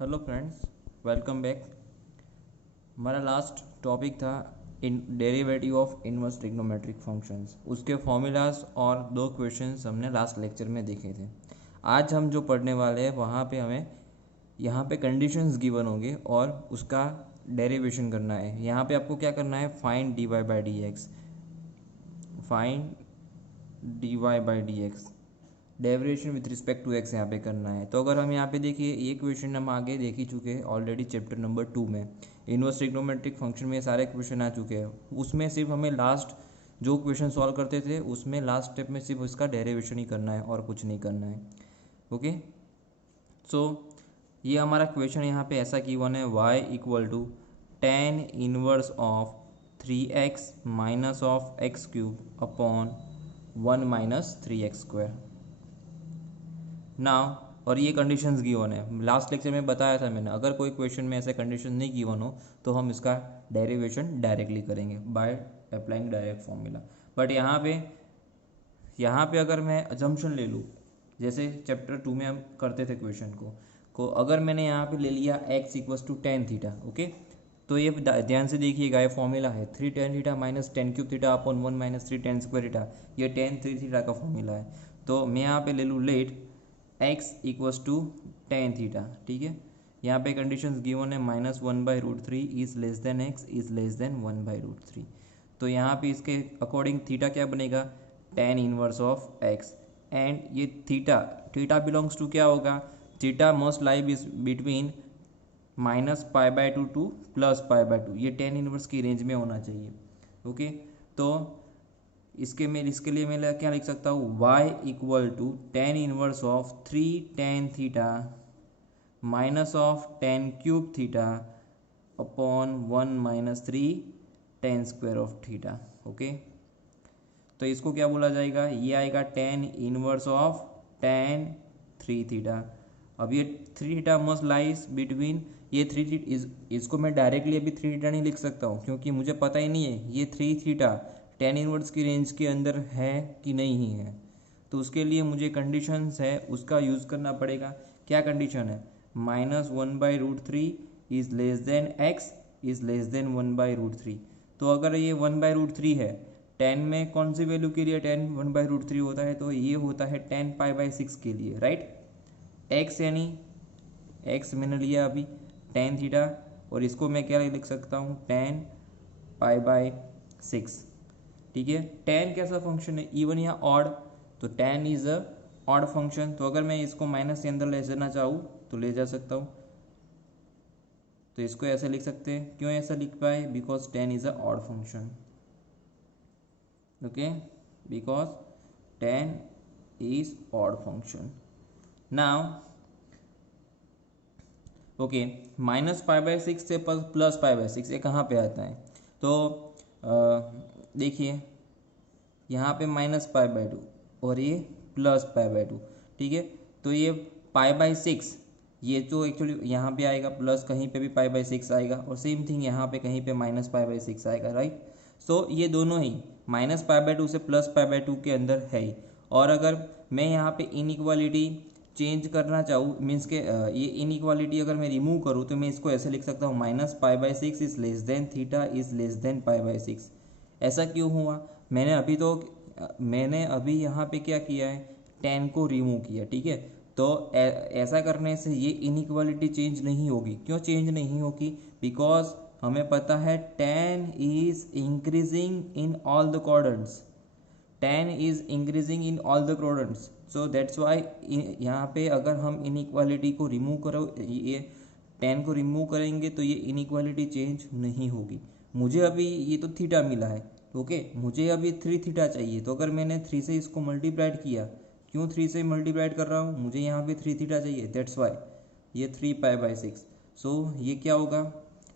Hello friends, welcome back. हमारा last topic था इन derivative of inverse trigonometric functions. उसके formulas और दो क्वेश्चंस हमने लास्ट लेक्चर में देखे थे। आज हम जो पढ़ने वाले हैं वहाँ पे हमें यहाँ पे कंडीशंस गिवन होंगे और उसका डेरिवेशन करना है। यहाँ पे आपको क्या करना है, find d y by d x, find d y by d x, derivation with respect to x यहाँ पे करना है। तो अगर हम यहाँ पे देखिए, ये क्वेश्चन हम आगे देख ही चुके हैं ऑलरेडी चैप्टर नंबर 2 में। इनवर्स ट्रिग्नोमेट्रिक फंक्शन में सारे क्वेश्चन आ चुके हैं। उसमें सिर्फ हमें लास्ट जो क्वेश्चन सॉल्व करते थे उसमें लास्ट स्टेप में सिर्फ उसका डेरिवेशन ही करना है और कुछ नहीं करना है। ओके, सो ये हमारा क्वेश्चन यहाँ पे ऐसा गिवन है, y equal to tan inverse of 3x minus of x cube upon 1 minus 3x square now. और ये कंडीशंस गिवन है, लास्ट लेक्चर में बताया था मैंने। अगर कोई क्वेश्चन में ऐसे कंडीशन नहीं गिवन हो तो हम इसका डेरिवेशन डायरेक्टली करेंगे by applying direct formula. But यहाँ पे अगर मैं अजम्पशन ले लूँ, जैसे चैप्टर 2 में हम करते थे क्वेश्चन को अगर मैंने यहाँ पे ले लिया x equals to tan theta, okay, तो ये ध्यान से देखिएगा, ये फॉर्मूला है 3 tan theta minus tan cube theta upon 1 minus 3 tan square theta. ये टेन 3 थीटा का फॉर्मूला है। तो मैं यहाँ पे ले लूँ let x equals to tan theta, ठीक है। यहाँ पे कंडीशंस गिवन है, minus 1/√3 is less than x is less than 1/√3। तो यहाँ पे इसके अकॉर्डिंग थीटा क्या बनेगा, tan inverse of x। And ये थीटा बिलोंग्स टू क्या होगा, theta must lie between minus पाई/2 टू प्लस पाई/2। ये टेन इनवर्स की रेंज में होना चाहिए। ओके, तो इसके लिए मैं क्या लिख सकता हूँ, y equal to tan inverse of 3 tan theta minus of tan cube theta upon 1 minus 3 tan square of theta. Okay, तो इसको क्या बोला जाएगा, ये आएगा tan inverse of tan 3 theta. अब ये 3 थीटा मस्ट लाइज बिटवीन ये 3 इसको मैं डायरेक्टली अभी 3 थीटा नहीं लिख सकता हूँ क्योंकि मुझे पता ही नहीं है ये 3 थीटा टेन इनवर्स की रेंज के अंदर है कि नहीं है। तो उसके लिए मुझे कंडीशंस है उसका यूज़ करना पड़ेगा। क्या कंडीशन है, -1/√3 is less than x is less than 1/√3। तो अगर ये 1/√3 है, 10 में कौन सी वैल्यू के लिए 10 1/√3 होता है, तो ये होता है 10 पाई/6 के लिए, राइट। x यानी x मैंने लिया अभी 10 थीटा, और इसको मैं क्या लिख सकता हूँ, 10 पाई/6, ठीक है। 10 कैसा फंक्शन है, इवन या ऑड, तो 10 इज अ ऑड फंक्शन। तो अगर मैं इसको माइनस के अंदर ले जाना चाहूँ तो ले जा सकता हूँ। तो इसको ऐसे लिख सकते हैं, क्यों ऐसा लिख पाए, because 10 is a odd function. Okay, because 10 is odd function. Now okay, -पाई/6 से प्लस पाई/6 ये कहाँ पे आता है, तो देखिए यहाँ पे -पाई/2 और ये +पाई/2, ठीक है। तो ये पाई/6 ये जो एक्चुअली यहाँ पे आएगा प्लस, कहीं पे भी पाई/6 आएगा, और सेम थिंग यहाँ पे कहीं पे -पाई/6 आएगा, राइट। सो ये दोनों ही -पाई/2 से +पाई/2 के अंदर है ही। और अगर मैं यहाँ पे इनइक्वालिटी चेंज करना चाहूँ, मीन्स के ये इनइक्वालिटी अगर मैं रिमूव करूँ तो मैं इसको ऐसे लिख सकता हूँ, -पाई/6 is less than theta is less than पाई/6। ऐसा क्यों हुआ, मैंने अभी यहाँ पे क्या किया है, 10 को रिमूव किया, ठीक है। तो ऐसा करने से ये इनइक्वालिटी चेंज नहीं होगी। क्यों चेंज नहीं होगी, बिकॉज हमें पता है 10 is increasing in all the quadrants, 10 is increasing in all the quadrants. So that's Y यहाँ पे अगर हम इनइक्वालिटी को रिमूव करो, ये 10 को रिमूव करेंगे तो ये इनइक्वालिटी चेंज नहीं होगी। मुझे अभी ये तो थीटा मिला है, ओके, मुझे अभी 3 थीटा चाहिए। तो अगर मैंने 3 से इसको मल्टीप्लाइड किया, क्यों 3 से मल्टीप्लाइड कर रहा हूँ, मुझे यहाँ पे 3 थीटा चाहिए, दैट्स वाई ये 3 पाई/6। सो ये क्या होगा,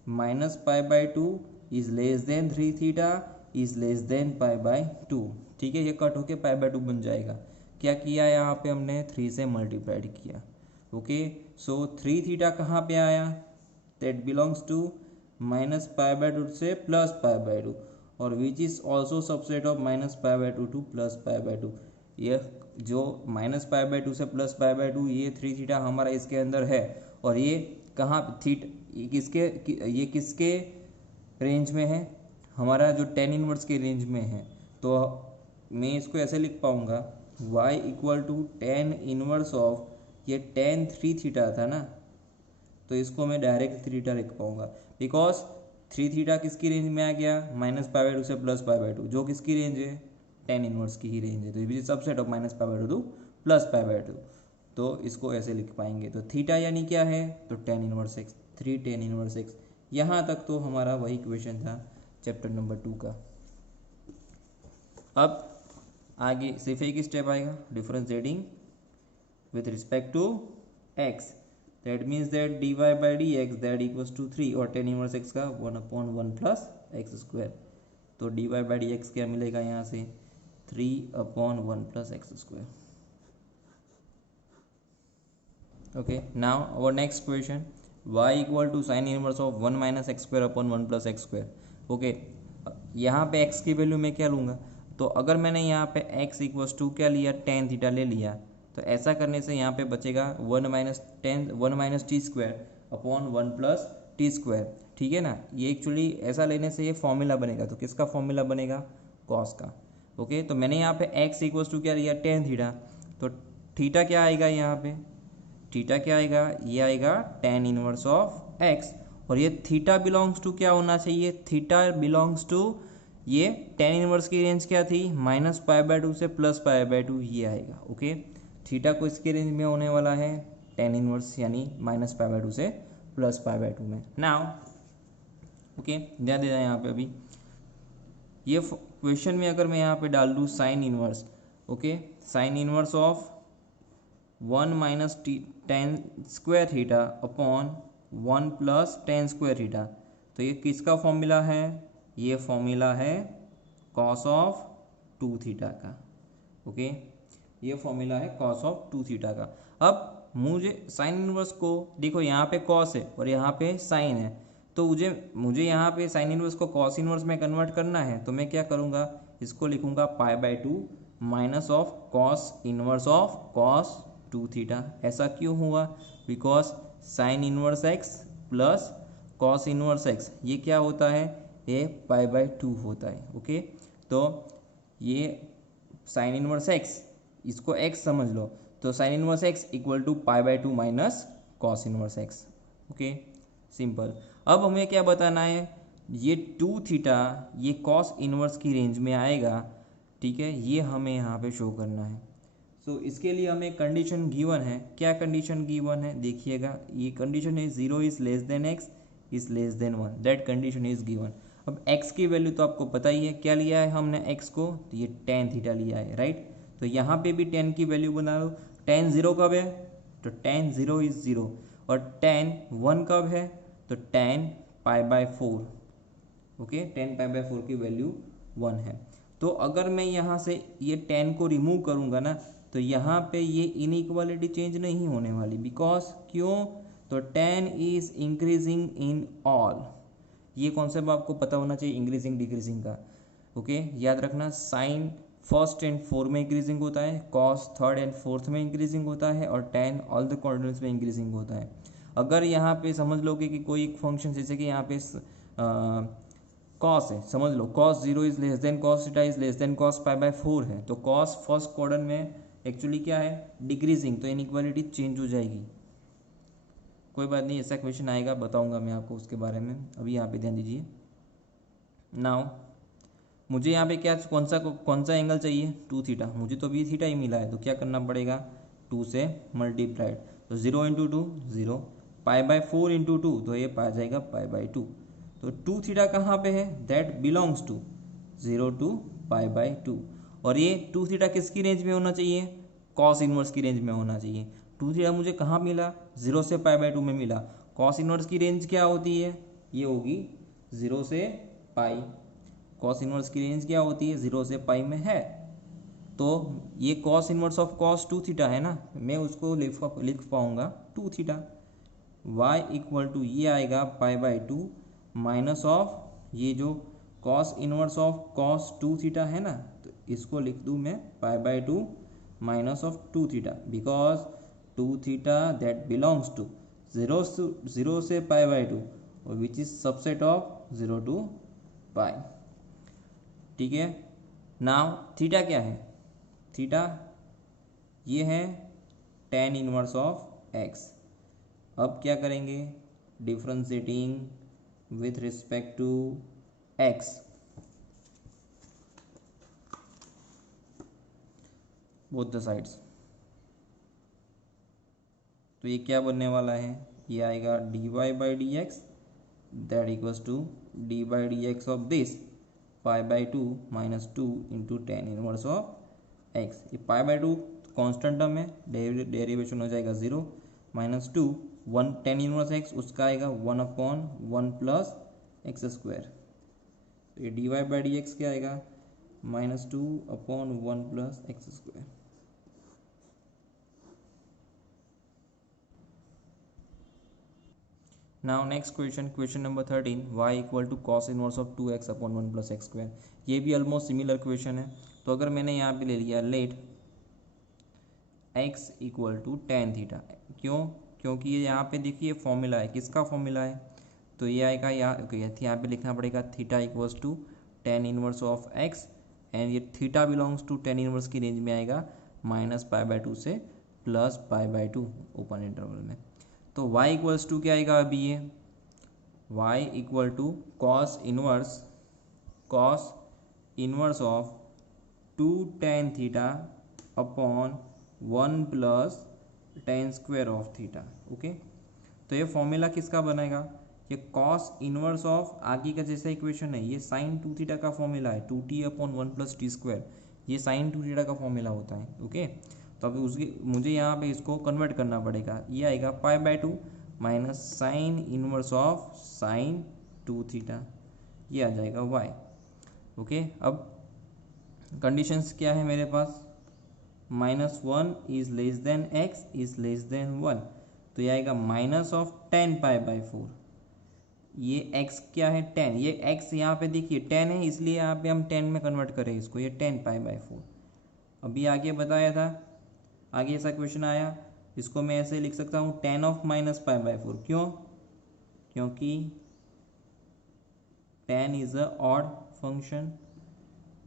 -पाई/2 is less than 3 theta is less than पाई/2, ठीक है। ये कट होके पाई/2 बन जाएगा। क्या किया यहाँ पे हमने, 3 से मल्टीप्लाइड किया, ओके। सो 3 थीटा कहाँ पे आया, दैट बिलोंग्स टू -पाई/2 से +पाई/2, और which is also subset of -पाई/2 टू +पाई/2। ये जो -पाई/2 से +पाई/2 ये 3 थीटा हमारा इसके अंदर है, और ये कहाँ ये किसके रेंज में है, हमारा जो टेन इनवर्स के रेंज में है। तो मैं इसको ऐसे लिख पाऊँगा y equal to tan inverse of, ये टेन थ्री थीटा था ना, तो इसको मैं डायरेक्ट थीटा लिख पाऊँगा बिकॉज थ्री थीटा किसकी रेंज में आ गया, -π/2 से +π/2, जो किसकी रेंज है, टेन इनवर्स की ही रेंज है। तो ये सबसेट ऑफ -π/2 टू +π/2, तो इसको ऐसे लिख पाएंगे। तो थीटा यानी क्या है, तो ten inverse x, 3 ten inverse x. यहाँ तक तो हमारा वही क्वेश्चन था चैप्टर नंबर 2 का। अब आगे सिर्फ एक स्टेप आएगा, differentiating with respect to x, that means that dy by d x that equals to 3 और टेन इनवर्स एक्स का 1/1 प्लस एक्स स्क्वायर। तो dy बाई डी एक्स क्या मिलेगा यहाँ से, 3/1 plus x square. Okay, now our next question, y equal to sine inverse of 1 minus x square upon 1 plus x square. Okay, यहाँ पे x की value मैं क्या लूँगा, तो अगर मैंने यहाँ पे x इक्वल्स टू क्या लिया, टेन थीटा ले लिया, तो ऐसा करने से यहाँ पे बचेगा 1 minus T square upon 1 plus T square. ठीक है ना, ये एक्चुअली ऐसा लेने से ये फॉर्मूला बनेगा। तो किसका फॉर्मूला बनेगा, कॉस का। ओके, तो मैंने यहाँ पे x इक्वल्स टू क्या लिया, टेन थीटा, तो थीटा क्या आएगा यहाँ पे, थीटा क्या आएगा, ये आएगा टेन इनवर्स ऑफ x, और ये थीटा बिलोंग्स टू क्या होना चाहिए, थीटा बिलोंग्स टू, ये टेन इनवर्स की रेंज क्या थी, -π/2 से +π/2, ये आएगा। ओके, थीटा को इसके रेंज में होने वाला है टेन इनवर्स यानी -π/2 से +π/2 में। नाउ ओके, ध्यान देना यहाँ पे, अभी ये क्वेश्चन में अगर मैं यहाँ पे डाल दूँ sine inverse, okay, sign inverse of 1 minus ten square theta upon 1 plus tan square theta, तो ये किसका फॉर्मूला है, ये फॉर्मूला है कॉस ऑफ 2 थीटा का। ओके, ये फॉर्मूला है कॉस ऑफ 2 थीटा का। अब मुझे साइन इनवर्स को देखो, यहाँ पे कॉस है और यहाँ पे साइन है, तो मुझे यहाँ पे साइन इनवर्स को कॉस इनवर्स में कन्वर्ट करना है, तो मैं क्या करूँगा, इसको लिखूँगा π/2 minus of cos inverse of cos 2 theta. ऐसा क्यों हुआ, because sine inverse X plus cos inverse X ये क्या होता है, ये π/2 होता है। ओके, तो ये साइन इनवर्स एक्स, इसको x समझ लो, तो sine inverse x equal to π/2 minus cos inverse x। Okay, simple. अब हमें क्या बताना है, ये 2 थीटा ये कॉस इनवर्स की रेंज में आएगा। ठीक है, ये हमें यहाँ पे शो करना है। सो इसके लिए हमें कंडीशन गिवन है, क्या कंडीशन गिवन है देखिएगा, ये कंडीशन है 0 is less than x is less then 1, that condition is given. अब x की वैल्यू तो आपको पता ही है, क्या लिया है हमने x को, तो ये टेन थीटा लिया है, राइट। तो यहाँ पे भी 10 की वैल्यू बना लो, टेन 0 कब है, तो टेन 0 इज 0, और टेन 1 कब है, तो टेन π/4। ओके, टेन π/4 की वैल्यू 1 है। तो अगर मैं यहाँ से ये 10 को रिमूव करूँगा ना, तो यहाँ पे ये इनइक्वालिटी चेंज नहीं होने वाली, बिकॉज क्यों, तो 10 इज इंक्रीजिंग इन ऑल। ये कॉन्सेप्ट आपको पता होना चाहिए इंक्रीजिंग डिक्रीजिंग का। ओके, याद रखना, साइन फर्स्ट एंड फोर्थ में इंक्रीजिंग होता है, कॉस थर्ड एंड फोर्थ में इंक्रीजिंग होता है, और टेन ऑल द क्वाड्रेंट्स में इंक्रीजिंग होता है। अगर यहाँ पे समझ लो कि कोई फंक्शन, जैसे कि यहाँ पे कॉस है, समझ लो cos 0 is less than cos theta is less than cos π/4 है, तो कॉस फर्स्ट क्वाड्रेंट में एक्चुअली क्या है, डिक्रीजिंग, तो इनइक्वालिटी चेंज हो जाएगी। कोई बात नहीं, ऐसा क्वेश्चन आएगा, बताऊंगा मैं आपको उसके बारे में, अभी यहाँ पे ध्यान दीजिए। नाउ मुझे यहाँ पे क्या, कौन सा एंगल चाहिए, 2 थीटा, मुझे तो भी थीटा ही मिला है, तो क्या करना पड़ेगा, 2 से मल्टीप्लाइड, तो 0 × 2 0, π/4 × 2, तो ये पा जाएगा π/2। तो 2 थीटा कहाँ पे है, दैट बिलोंग्स टू 0 to π/2, और ये 2 थीटा किसकी रेंज में होना चाहिए, कॉस इनवर्स की रेंज में होना चाहिए। 2 थीटा मुझे कहाँ मिला, 0 से π/2 में मिला। कॉस इनवर्स की रेंज क्या होती है, ये होगी 0 से पाई। कॉस इनवर्स की रेंज क्या होती है, 0 से पाई में है, तो ये cos inverse of cos 2 theta है ना, मैं उसको लिख पाऊंगा 2 थीटा। y इक्वल टू ये आएगा π/2 माइनस ऑफ ये जो cos inverse of cos 2 theta है ना, तो इसको लिख दूँ मैं π/2 minus of 2 theta, because 2 theta that belongs to zero से पाई बाई टू और which is subset of 0 to pi. ठीक है, नाउ थीटा क्या है? थीटा ये है tan इनवर्स ऑफ x। अब क्या करेंगे? Differentiating with respect to x, both the sides. तो ये क्या बनने वाला है? ये आएगा dy by d x that equals to d by d x of this pi by two minus two into tan inverse of x. ये pi by two constant term है, डेरिवेशन हो जाएगा 0 minus two 1 tan inverse x, उसका आएगा 1/1 plus x square. तो ये d y by d x क्या आएगा? -2/1 plus x square. Now next question, question number 13, y equal to cos inverse of 2x/1 plus x square. ये भी almost similar question है। तो अगर मैंने यहाँ पे ले लिया let x equal to tan theta, क्यों? क्योंकि ये यहाँ पे देखिए फॉर्मूला है, किसका फॉर्मूला है? तो ये आएगा यहाँ पे लिखना पड़ेगा theta equals to tan inverse of x and ये theta belongs to tan inverse की रेंज में आएगा -π/2 से +π/2 ओपन इंटरवल में। तो y इक्वल्स टू क्या आएगा? अभी ये y equal to cos inverse of 2 tan theta upon 1 plus tan square of theta. Okay, तो ये फॉर्मूला किसका बनेगा? ये कॉस इनवर्स ऑफ आगे का जैसा इक्वेशन है, ये साइन 2 थीटा का फॉर्मूला है, 2t/1 प्लस टी स्क्वायर, ये साइन 2 थीटा का फॉर्मूला होता है। ओके, तो अभी उसकी मुझे यहाँ पे इसको कन्वर्ट करना पड़ेगा। ये आएगा π/2 minus sine inverse of sine 2 theta, ये आ जाएगा y। ओके, अब कंडीशंस क्या है मेरे पास? -1 is less than x is less then 1, तो ये आएगा -10π/4। ये x क्या है? 10। ये x यहाँ पे देखिए 10 है, इसलिए यहाँ पे हम 10 में कन्वर्ट करें इसको, ये 10π/4। अभी आगे बताया था, आगे ऐसा क्वेश्चन आया, इसको मैं ऐसे लिख सकता हूँ 10 ऑफ -π/4। क्यों? क्योंकि 10 इज अ ऑड फंक्शन।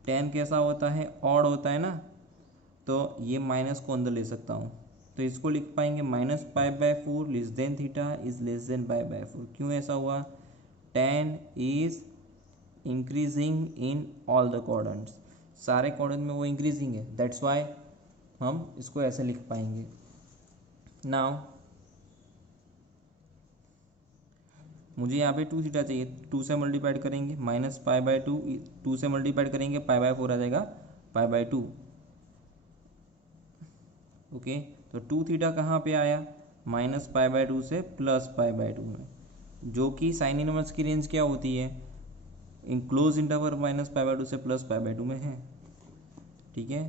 10 कैसा होता है? ऑड होता है ना, तो ये माइनस को अंदर ले सकता हूँ, तो इसको लिख पाएंगे -π/4 less than theta is less than π/4। क्यों ऐसा हुआ? 10 is increasing in all the quadrants, सारे क्वाड्रेंट में वो इंक्रीजिंग है, दैट्स वाई हम इसको ऐसे लिख पाएंगे। नाउ मुझे यहाँ पे 2 थीटा चाहिए, 2 से मल्टीप्लाइड करेंगे -π/2, 2 से मल्टीप्लाइड करेंगे π/4 आ जाएगा π/2। ओके, तो 2 थीटा कहाँ पे आया? -π/2 से +π/2 में, जो कि साइन इनवर्स की रेंज क्या होती है? क्लोज इंटरवल -π/2 से +π/2 में है। ठीक है,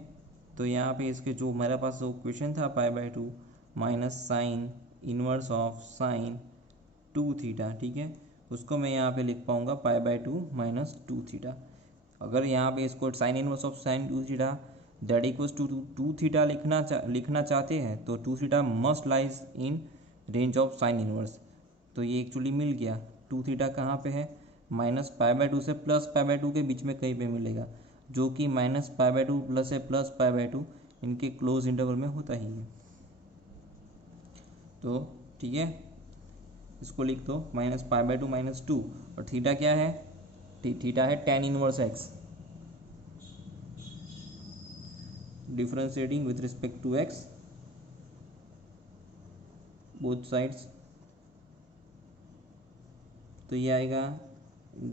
तो यहाँ पे इसके जो मेरे पास जो क्वेश्चन था π/2 minus sine inverse of sine 2 theta, ठीक है, उसको मैं यहाँ पे लिख पाऊँगा π/2 माइनस 2 थीटा। अगर यहाँ पे इसको sine inverse of sine 2 theta that equals to 2 theta लिखना चाहते हैं, तो 2 theta must lies in range of sine inverse. तो ये एक्चुअली मिल गया। 2 थीटा कहाँ पे है? -π/2 से +π/2 के बीच में कहीं पे मिलेगा, जो कि -π/2 प्लस है +π/2 इनके क्लोज इंटरवल में होता ही है। तो ठीक है, इसको लिख दो -π/2 माइनस 2, और थीटा क्या है? थीटा है tan inverse x, differentiating with respect to x both sides. तो ये आएगा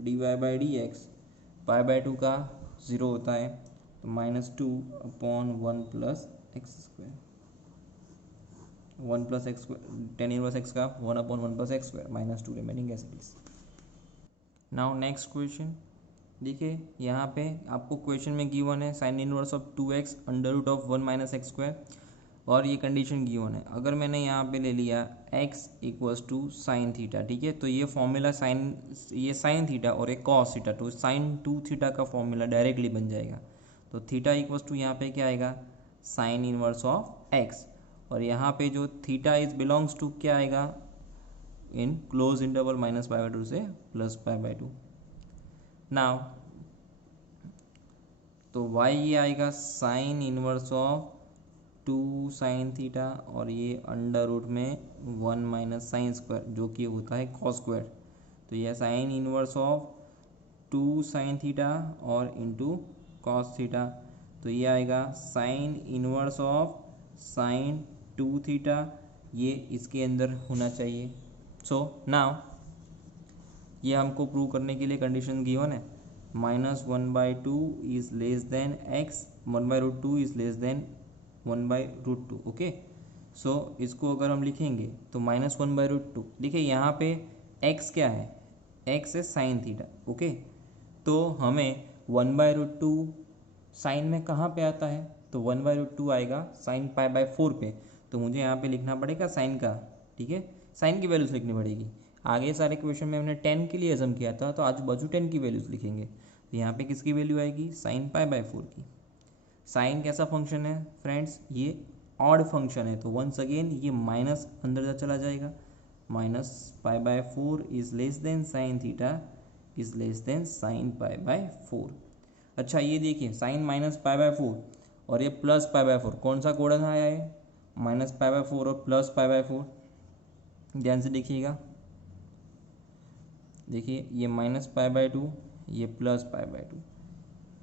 dy बाई डी एक्स, π/2 का 0 होता है, तो -2/1 plus x square, 1 plus x tan inverse x का 1/1 plus x square, -2 remaining as it is. Now next question देखिए, यहाँ पे आपको क्वेश्चन में गिवन है sine inverse of 2x √1 minus x square, और ये कंडीशन गिवन है। अगर मैंने यहाँ पे ले लिया x equals to sine theta, ठीक है, तो ये फॉर्मूला ये साइन थीटा और एक कॉस थीटा, तो साइन 2 थीटा का फॉर्मूला डायरेक्टली बन जाएगा। तो थीटा इक्वल्स टू यहाँ पे क्या आएगा? साइन इनवर्स ऑफ x, और यहाँ पे जो थीटा इज बिलोंग्स टू क्या आएगा? In close interval minus pi by two से plus pi by two. Now तो y ये आएगा sine inverse of 2 sine theta और ये अंडर रूट में 1 माइनस साइन स्क्वायर जो कि होता है कॉस स्क्वायर। तो यह sign inverse of 2 sine theta और इंटू कॉस थीटा। तो ये आएगा sine inverse of sine 2 theta, ये इसके अंदर होना चाहिए। सो नाउ ये हमको प्रूव करने के लिए कंडीशन गिवन है, -1/2 is less than x, 1/√2 is less than 1/√2। Okay, so इसको अगर हम लिखेंगे तो -1/√2, देखिए यहाँ पे x क्या है, x है साइन थीटा। ओके, तो हमें 1/√2 साइन में कहाँ पे आता है, तो 1/√2 आएगा साइन पाई बाय 4 पे। तो मुझे यहाँ पे लिखना पड़ेगा साइन का, ठीक है, साइन की वैल्यूज लिखनी पड़ेगी। आगे सारे क्वेश्चन में हमने 10 के लिए एजम किया था, तो आजू बाजू 10 की वैल्यूज लिखेंगे। तो यहाँ पे किसकी वैल्यू आएगी, साइन पाई बाय 4 की। साइन कैसा फंक्शन है फ्रेंड्स, ये ऑड फंक्शन है, तो वंस अगेन ये माइनस अंदर चला जाएगा। Minus pi bye 4 is less then sine theta is less then sine pi by 4। अच्छा ये देखिए साइन माइनस पाई बाय 4 और ये प्लस पाई बाय 4, कौन सा कोडन आया है, माइनस पाई बाय 4 और प्लस पाई बाय 4। ध्यान से देखिएगा, देखिए ये माइनस पाई बाय 2, ये प्लस पाई बाय 2,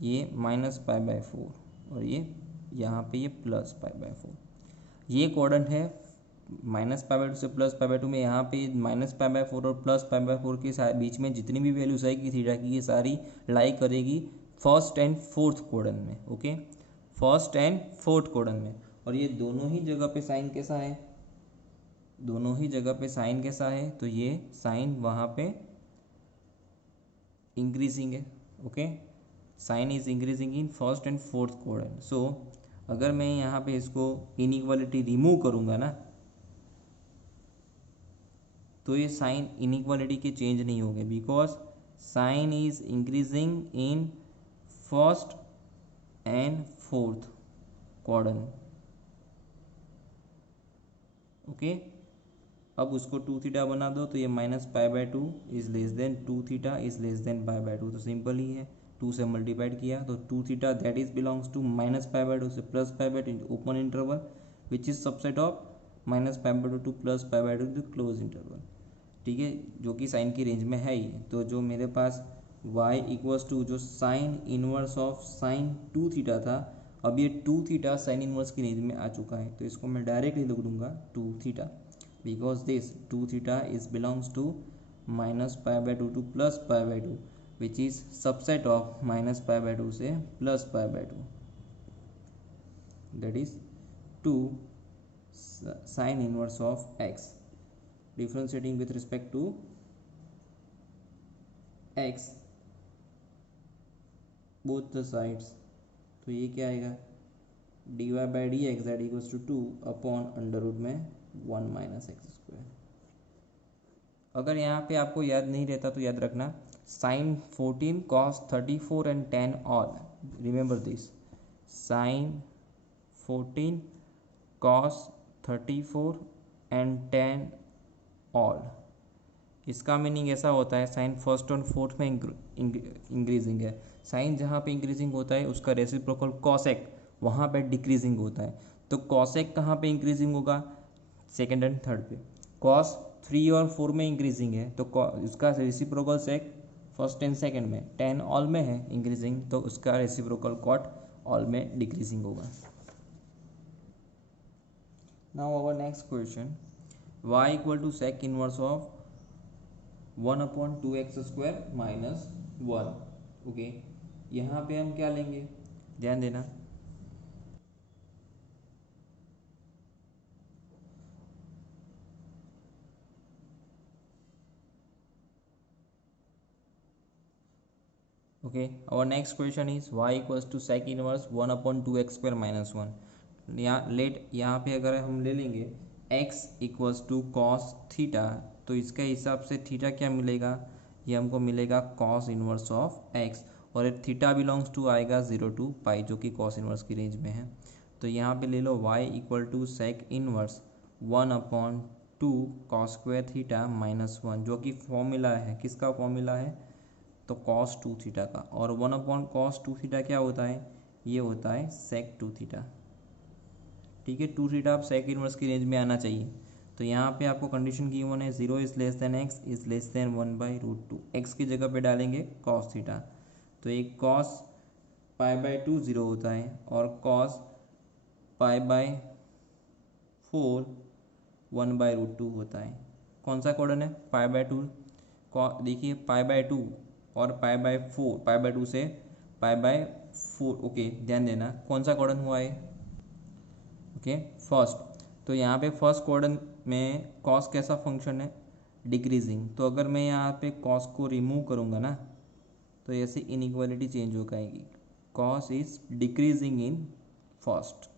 ये माइनस पाई बाय 4 और ये यहाँ पे ये प्लस पाई बाय 4। ये कोऑर्डिनेट है माइनस पाई बाय 2 से प्लस पाई बाय 2 में। यहाँ पे माइनस पाई बाय 4 और प्लस पाई बाय 4 के बीच में जितनी भी वैल्यूज आएगी थीटा की, ये सारी लाई करेगी फर्स्ट एंड फोर्थ कोऑर्डिनेट में। Okay, first and fourth coordinate में, और ये दोनों ही जगह पे साइन कैसा है, दोनों ही जगह पे साइन कैसा है, तो ये साइन वहाँ पे इंक्रीजिंग है। Okay, sine is increasing in first and fourth coordinate. So अगर मैं यहाँ पे इसको इनइक्वालिटी रिमूव करूँगा ना, तो ये साइन इनइक्वालिटी के चेंज नहीं होंगे, because sign is increasing in first and fourth coordinate. Okay, अब उसको 2 थीटा बना दो, तो ये minus pi by 2 is less than 2 theta is less than pi by 2। तो सिंपल ही है, 2 से मल्टीप्लाइड किया तो 2 theta that is belongs to minus pi by 2 से plus pi by 2 open interval which is subset of minus pi by 2 to plus pi by 2 close interval. ठीक है, जो कि साइन की रेंज में है ही। तो जो मेरे पास y इक्वल्स टू जो sign inverse of sine 2 theta था, अब ये 2 थीटा साइन इनवर्स की रेंज में आ चुका है, तो इसको मैं डायरेक्टली लिख दूंगा 2 theta, because this 2 theta is belongs to minus pi by 2 to plus pi by 2 which is subset of minus pi by 2 से plus pi by 2, that is 2 sin inverse of x differentiating with respect to x both the sides। तो ये क्या आएगा, dy by dx that equals to 2 upon under root में 1 minus x square. अगर यहाँ पे आपको याद नहीं रहता तो याद रखना, sine 14 cos 34 and 10 all, remember this, sine 14 cos 34 and 10 all. इसका मीनिंग ऐसा होता है, साइन फर्स्ट और फोर्थ में इंक्रीजिंग है, साइन जहाँ पे इंक्रीजिंग होता है उसका रेसिप्रोकल कॉसेक वहाँ पे डिक्रीजिंग होता है। तो कॉसेक कहाँ पे इंक्रीजिंग होगा, सेकेंड एंड थर्ड पे। कॉस 3 और 4 में इंक्रीजिंग है, तो इसका reciprocal sec first and second में, 10 ऑल में है इंक्रीजिंग, तो उसका रेसिप्रोकल कॉट ऑल में डिक्रीजिंग होगा। Now our next question, y equal to sec inverse of 1/2x square minus 1। Okay, यहाँ पे हम क्या लेंगे, ध्यान देना, okay, our next question is y equals to sec inverse 1/2x square minus 1। यहाँ पे अगर हम ले लेंगे x equals to cos theta, तो इसके हिसाब से थीटा क्या मिलेगा, ये हमको मिलेगा कॉस इनवर्स ऑफ x, और थीटा बिलोंग्स टू आएगा 0 to पाई जो कि कॉस इनवर्स की रेंज में है। तो यहाँ पे ले लो y equal to sec inverse 1/2 cos square theta minus 1, जो कि फॉर्मूला है, किसका फॉर्मूला है, तो कॉस 2 थीटा का। और 1/cos 2 थीटा क्या होता है, ये होता है सेक 2 थीटा। ठीक है, 2 थीटा आप सेक इनवर्स की रेंज में आना चाहिए। तो यहाँ पे आपको कंडीशन की वन है 0 is less than x is less than 1/√2। X की जगह पे डालेंगे कॉस थीटा, तो एक कॉस π/2 0 होता है और कॉस π/4 1/√2 होता है। कौन सा कोडन है, π/2। देखिए π/2 और π/4, π/2 से π/4, ओके ध्यान देना कौन सा कोडन हुआ है, ओके फर्स्ट। तो यहाँ पे फर्स्ट कोडन में कॉस कैसा फंक्शन है, डिक्रीजिंग। तो अगर मैं यहाँ पे कॉस को रिमूव करूँगा ना, तो ऐसे इनइक्वालिटी चेंज हो जाएगी, cos is decreasing in first.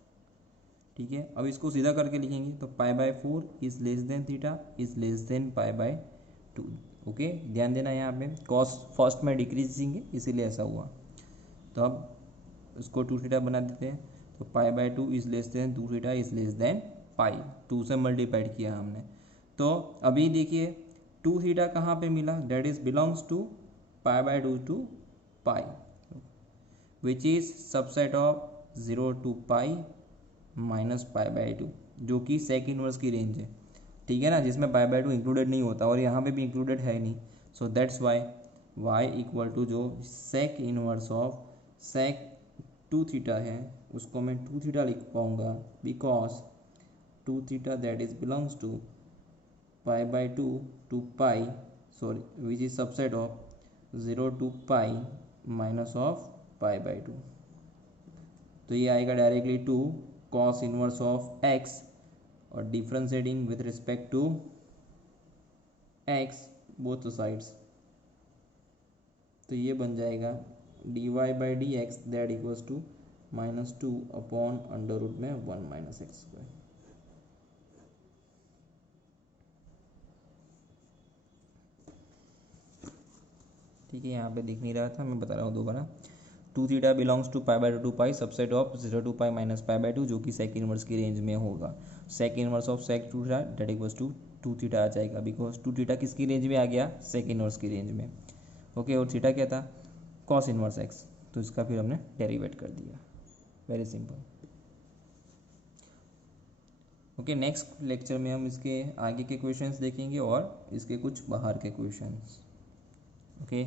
ठीक है, अब इसको सीधा करके लिखेंगे तो π/4 is less than theta is less than π/2। Okay ध्यान देना, यहाँ पे कॉस फर्स्ट में डिक्रीजिंग है इसीलिए ऐसा हुआ। तो अब इसको 2 थीटा बना देते हैं, तो π/2 is less than 2 theta is less than pi, 2 से मल्टीप्लाइड किया हमने। तो अभी देखिए 2 थीटा कहाँ पे मिला, that is belongs to π/2 to pi, which is subset of 0 to pi minus π/2, जो कि सेक इनवर्स की रेंज है। ठीक है ना, जिसमें π/2 इंक्लूडेड नहीं होता और यहाँ पे भी इंक्लूडेड है नहीं। So that's why y equal to जो sec inverse of sec 2 theta है उसको मैं 2 थीटा लिख पाऊँगा, because 2 theta that is belongs to π/2 to pi, sorry which is subset of 0 to pi minus of π/2। तो ये आएगा directly 2 cos inverse of x और differentiating with respect to x both sides, तो ये बन जाएगा dy/dx that equals to -2 upon under root में 1 minus x square. ठीक है, यहाँ पे दिख नहीं रहा था, मैं बता रहा हूँ दोबारा। 2 theta belongs to π/2 to pi, subset of 0 to pi minus π/2, जो कि सेक इनवर्स की रेंज में होगा। Sec inverse of sec 2 theta that equals to 2 theta आ जाएगा, बिकॉज 2 थीटा किसकी रेंज में आ गया, सेक इनवर्स की रेंज में। ओके, और थीटा क्या था, कॉस इनवर्स एक्स, तो इसका फिर हमने डेरिवेट कर दिया, very simple. Okay, next lecture में हम इसके आगे के क्वेश्चंस देखेंगे और इसके कुछ बाहर के क्वेश्चंस। ओके।